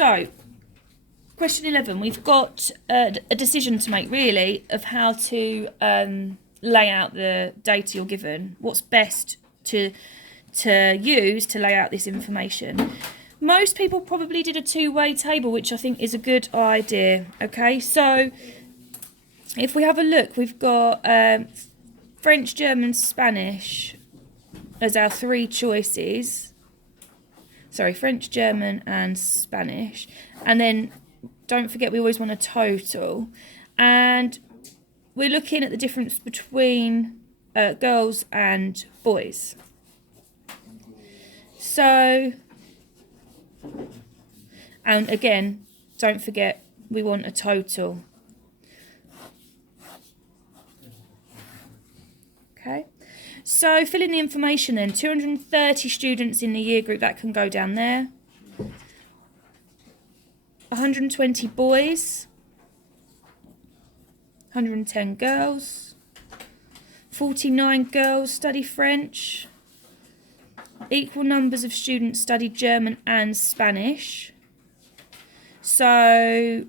So, question 11. We've got a decision to make, really, of how to lay out the data you're given. What's best to use to lay out this information. Most people probably did a two-way table, which I think is a good idea. Okay, so if we have a look, we've got French, German, Spanish as our three choices. Sorry, French, German and Spanish. And then don't forget we always want a total. And we're looking at the difference between girls and boys. So, and again, don't forget we want a total. Okay, so fill in the information then. 230 students in the year group, that can go down there. 120 boys. 110 girls. 49 girls study French. Equal numbers of students study German and Spanish. So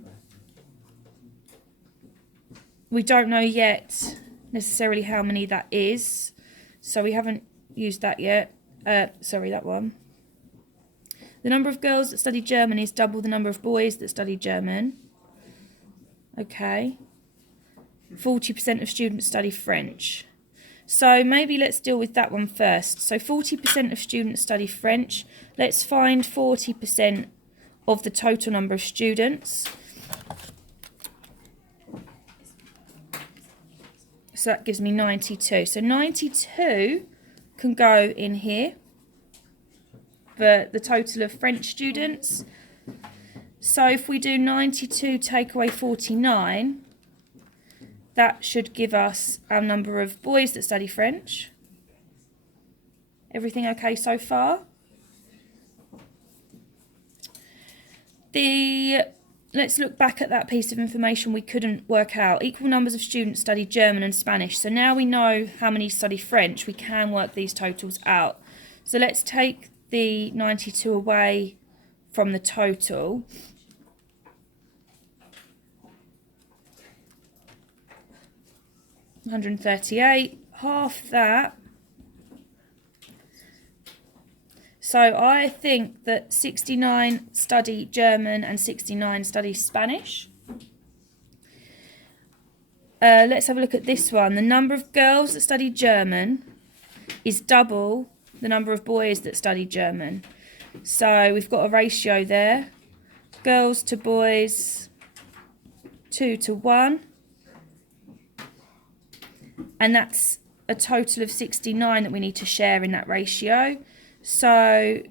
we don't know yet necessarily how many that is. So we haven't used that yet. Sorry, that one. The number of girls that study German is double the number of boys that study German. Okay. 40% of students study French. So maybe let's deal with that one first. So 40% of students study French. Let's find 40% of the total number of students. So that gives me 92. So 92 can go in here for the total of French students. So if we do 92 take away 49, that should give us our number of boys that study French. Everything okay so far? Let's look back at that piece of information we couldn't work out. Equal numbers of students study German and Spanish. So now we know how many study French. We can work these totals out. So let's take the 92 away from the total. $138, half that. So I think that 69 study German and 69 study Spanish. Let's have a look at this one. The number of girls that study German is double the number of boys that study German. So we've got a ratio there. Girls to boys, 2 to 1. And that's a total of 69 that we need to share in that ratio. So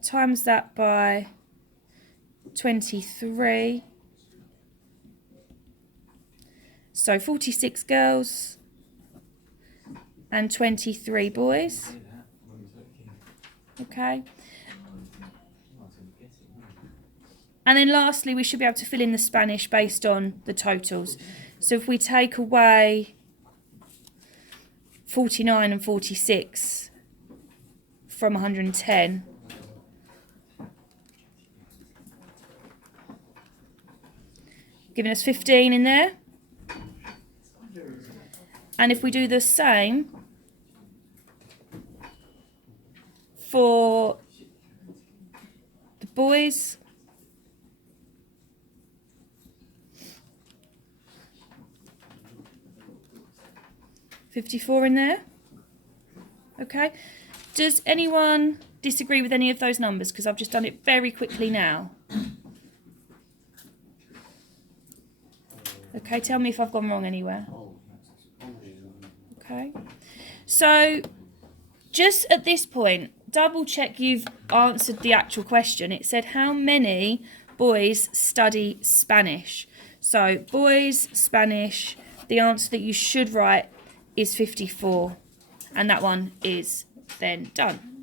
times that by 23. So 46 girls and 23 boys. Okay. And then lastly, we should be able to fill in the Spanish based on the totals. So if we take away 49 and 46 from 110, giving us 15 in there. And if we do the same for the boys, $54 in there. Okay. Does anyone disagree with any of those numbers? Because I've just done it very quickly now. Okay, tell me if I've gone wrong anywhere. Okay. So, just at this point, double check you've answered the actual question. It said how many boys study Spanish. So, boys, Spanish, the answer that you should write is 54. And that one is then done.